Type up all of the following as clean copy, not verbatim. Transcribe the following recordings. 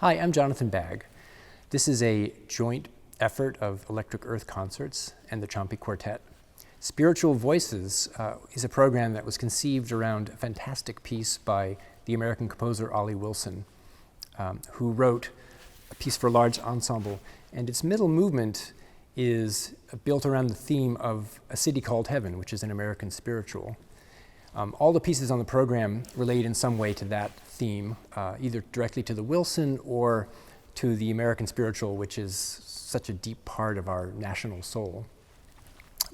Hi, I'm Jonathan Bagg. This is a joint effort of Electric Earth Concerts and the Ciompi Quartet. Spiritual Voices is a program that was conceived around a fantastic piece by the American composer Olly Wilson, who wrote a piece for large ensemble. And its middle movement is built around the theme of A City Called Heaven, which is an American spiritual. All the pieces on the program relate in some way to that theme, either directly to the Wilson or to the American spiritual, which is such a deep part of our national soul.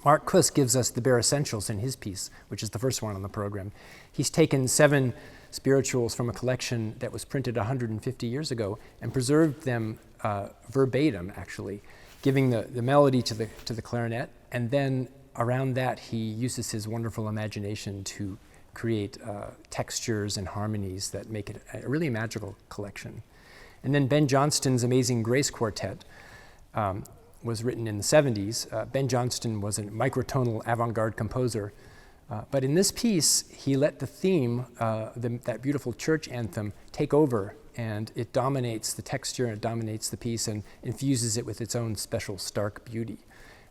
Mark Kuss gives us the bare essentials in his piece, which is the first one on the program. He's taken 7 spirituals from a collection that was printed 150 years ago and preserved them verbatim, actually, giving the melody to the clarinet, and then around that, he uses his wonderful imagination to create textures and harmonies that make it a really magical collection. And then Ben Johnston's amazing Grace Quartet was written in the 70s. Ben Johnston was a microtonal avant-garde composer, but in this piece, he let the theme, that beautiful church anthem, take over, and it dominates the texture, and it dominates the piece, and infuses it with its own special stark beauty.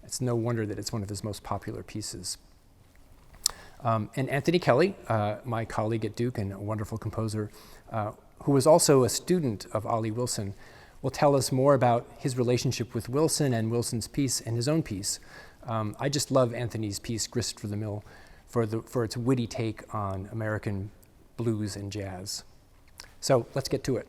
It's no wonder that it's one of his most popular pieces. And Anthony Kelley, my colleague at Duke and a wonderful composer, who was also a student of Olly Wilson, will tell us more about his relationship with Wilson and Wilson's piece and his own piece. I just love Anthony's piece, Grist for the Mill, for its witty take on American blues and jazz. So let's get to it.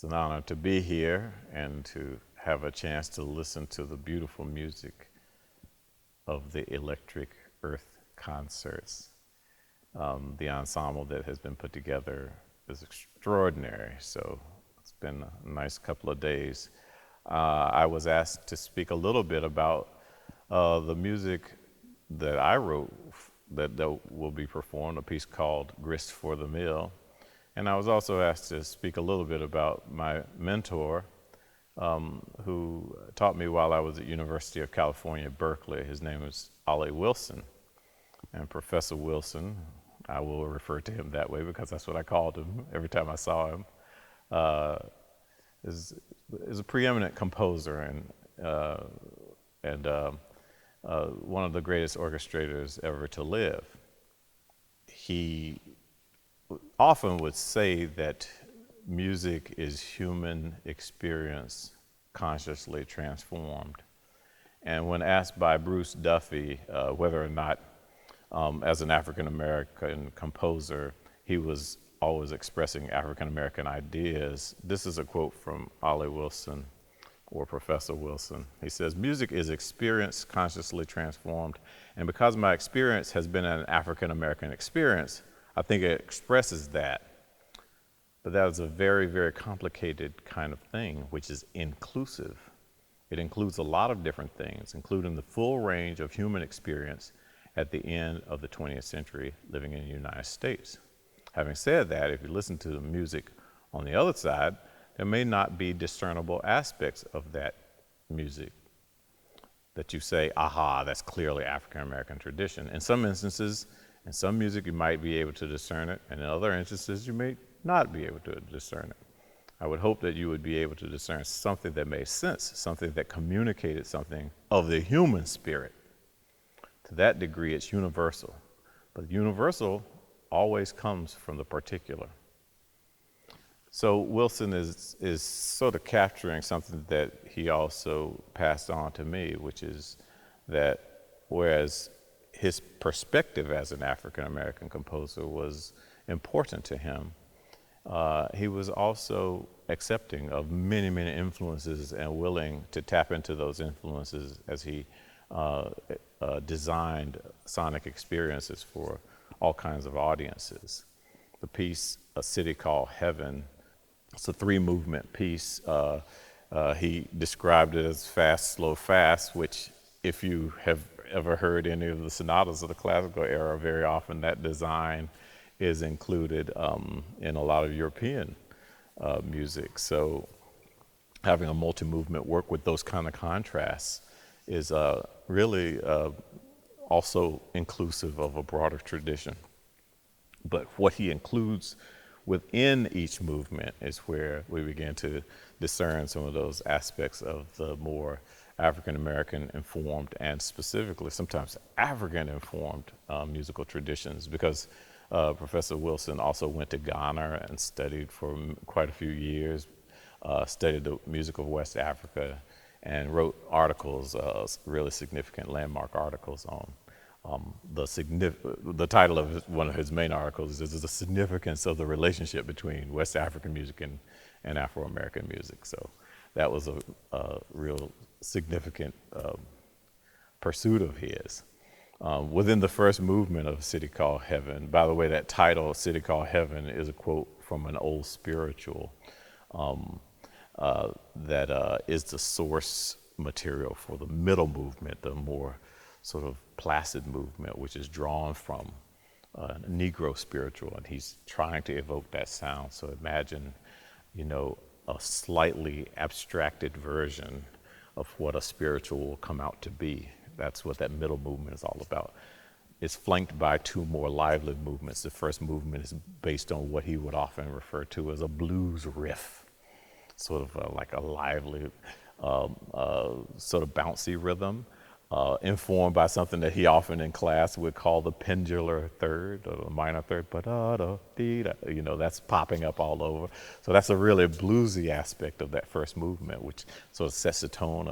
It's an honor to be here and to have a chance to listen to the beautiful music of the Electric Earth concerts. The ensemble that has been put together is extraordinary, so it's been a nice couple of days. I was asked to speak a little bit about the music that I wrote that will be performed, a piece called Grist for the Mill. And I was also asked to speak a little bit about my mentor, who taught me while I was at University of California, Berkeley. His name is Olly Wilson. And Professor Wilson, I will refer to him that way because that's what I called him every time I saw him, is a preeminent composer and one of the greatest orchestrators ever to live. He often would say that music is human experience consciously transformed. And when asked by Bruce Duffy whether or not, as an African-American composer, he was always expressing African-American ideas, this is a quote from Olly Wilson, or Professor Wilson. He says, "Music is experience consciously transformed, and because my experience has been an African-American experience, I think it expresses that. But that is a very, very complicated kind of thing, which is inclusive. It includes a lot of different things, including the full range of human experience at the end of the 20th century living in the United States. Having said that, if you listen to the music on the other side, there may not be discernible aspects of that music that you say, aha, that's clearly African-American tradition. In some instances, in some music, you might be able to discern it, and in other instances, you may not be able to discern it. I would hope that you would be able to discern something that made sense, something that communicated something of the human spirit. To that degree, it's universal. But universal always comes from the particular. So Wilson is sort of capturing something that he also passed on to me, which is that whereas his perspective as an African-American composer was important to him, he was also accepting of many, many influences and willing to tap into those influences as he designed sonic experiences for all kinds of audiences. The piece, A City Called Heaven, it's a 3-movement piece. He described it as fast, slow, fast, which if you have ever heard any of the sonatas of the classical era, very often that design is included in a lot of European music. So having a multi-movement work with those kind of contrasts is really also inclusive of a broader tradition. But what he includes within each movement is where we begin to discern some of those aspects of the more African-American informed and specifically sometimes African informed musical traditions, because Professor Wilson also went to Ghana and studied for quite a few years, studied the music of West Africa, and wrote articles, really significant landmark articles on the title of one of his main articles is The Significance of the Relationship Between West African Music and Afro-American Music. So that was a real significant pursuit of his. Within the first movement of City Called Heaven, by the way, that title, City Called Heaven, is a quote from an old spiritual that is the source material for the middle movement, the more sort of placid movement, which is drawn from a Negro spiritual, and he's trying to evoke that sound. So imagine, a slightly abstracted version of what a spiritual will come out to be. That's what that middle movement is all about. It's flanked by 2 more lively movements. The first movement is based on what he would often refer to as a blues riff, sort of like a lively, sort of bouncy rhythm, informed by something that he often in class would call the pendular third or the minor third, that's popping up all over. So that's a really bluesy aspect of that first movement, which sort of sets the tone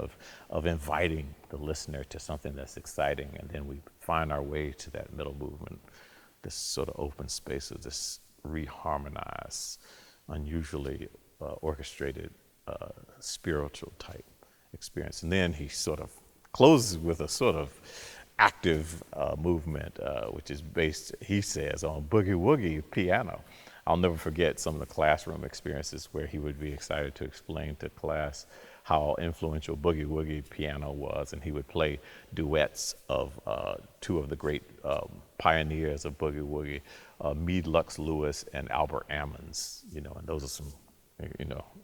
of inviting the listener to something that's exciting. And then we find our way to that middle movement, this sort of open space of this reharmonized, unusually orchestrated spiritual type experience. And then he sort of closes with a sort of active movement, which is based, he says, on boogie-woogie piano. I'll never forget some of the classroom experiences where he would be excited to explain to class how influential boogie-woogie piano was, and he would play duets of 2 of the great pioneers of boogie-woogie, Meade Lux Lewis and Albert Ammons, and those are some,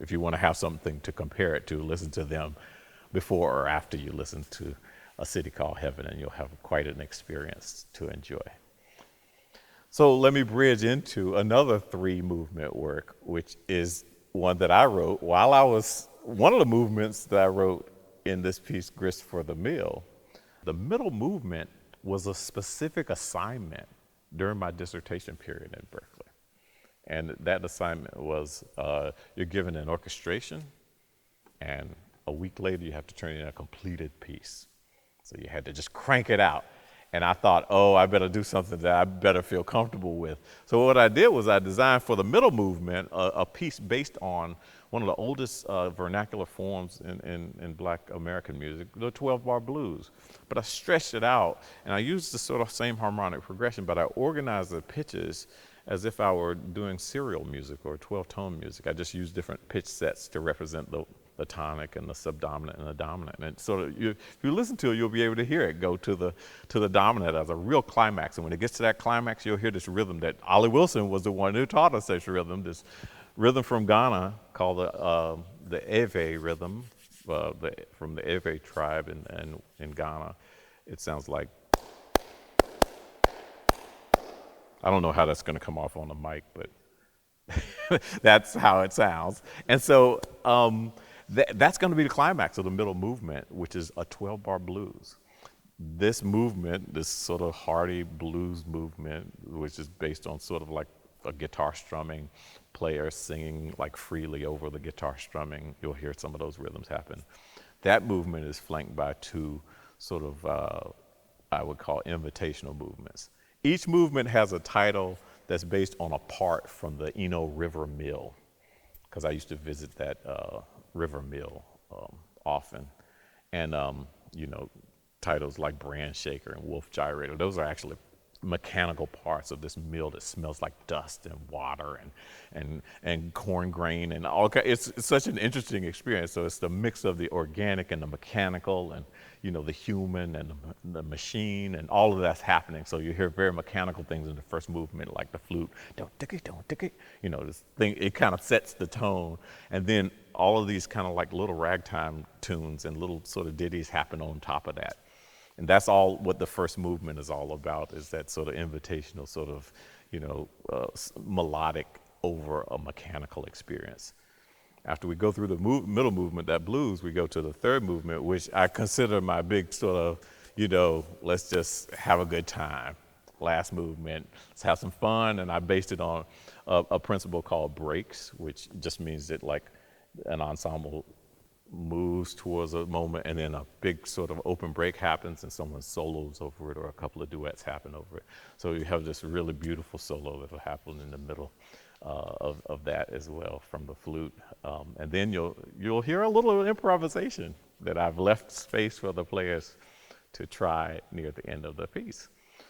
if you want to have something to compare it to, listen to them before or after you listen to A City Called Heaven, and you'll have quite an experience to enjoy. So let me bridge into another 3-movement work, which is one that I wrote while one of the movements that I wrote in this piece, Grist for the Meal, The middle movement was a specific assignment during my dissertation period in Berkeley. And that assignment was you're given an orchestration, and a week later you have to turn in a completed piece. So you had to just crank it out. And I thought, oh, I better do something that I better feel comfortable with. So what I did was I designed for the middle movement a piece based on one of the oldest vernacular forms in Black American music, the 12-bar blues. But I stretched it out, and I used the sort of same harmonic progression, but I organized the pitches as if I were doing serial music or 12-tone music. I just used different pitch sets to represent the tonic and the subdominant and the dominant. And sort of, if you listen to it, you'll be able to hear it go to the dominant as a real climax. And when it gets to that climax, you'll hear this rhythm that Olly Wilson was the one who taught us this rhythm from Ghana called the Ewe rhythm, from the Ewe tribe in Ghana. It sounds like, I don't know how that's going to come off on the mic, but that's how it sounds. And so that's going to be the climax of the middle movement, which is a 12-bar blues. This movement, this sort of hearty blues movement, which is based on sort of like a guitar strumming player singing like freely over the guitar strumming, you'll hear some of those rhythms happen. That movement is flanked by two sort of, I would call invitational movements. Each movement has a title that's based on a part from the Eno River Mill, because I used to visit that river mill often. And, titles like Bran Shaker and Wolf Gyrator, those are actually mechanical parts of this mill that smells like dust and water and corn grain and all. It's such an interesting experience. So it's the mix of the organic and the mechanical and, the human and the machine, and all of that's happening. So you hear very mechanical things in the first movement, like the flute, don't tick it, this thing, it kind of sets the tone. And then all of these kind of like little ragtime tunes and little sort of ditties happen on top of that. And that's all what the first movement is all about, is that sort of invitational sort of, melodic over a mechanical experience. After we go through the middle movement, that blues, we go to the third movement, which I consider my big sort of, let's just have a good time. Last movement, let's have some fun. And I based it on a principle called breaks, which just means that like an ensemble moves towards a moment and then a big sort of open break happens and someone solos over it or a couple of duets happen over it. So you have this really beautiful solo that'll happen in the middle of that as well from the flute. And then you'll hear a little improvisation that I've left space for the players to try near the end of the piece.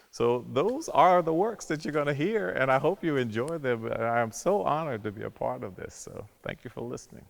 So those are the works that you're going to hear, and I hope you enjoy them. I'm so honored to be a part of this, so thank you for listening.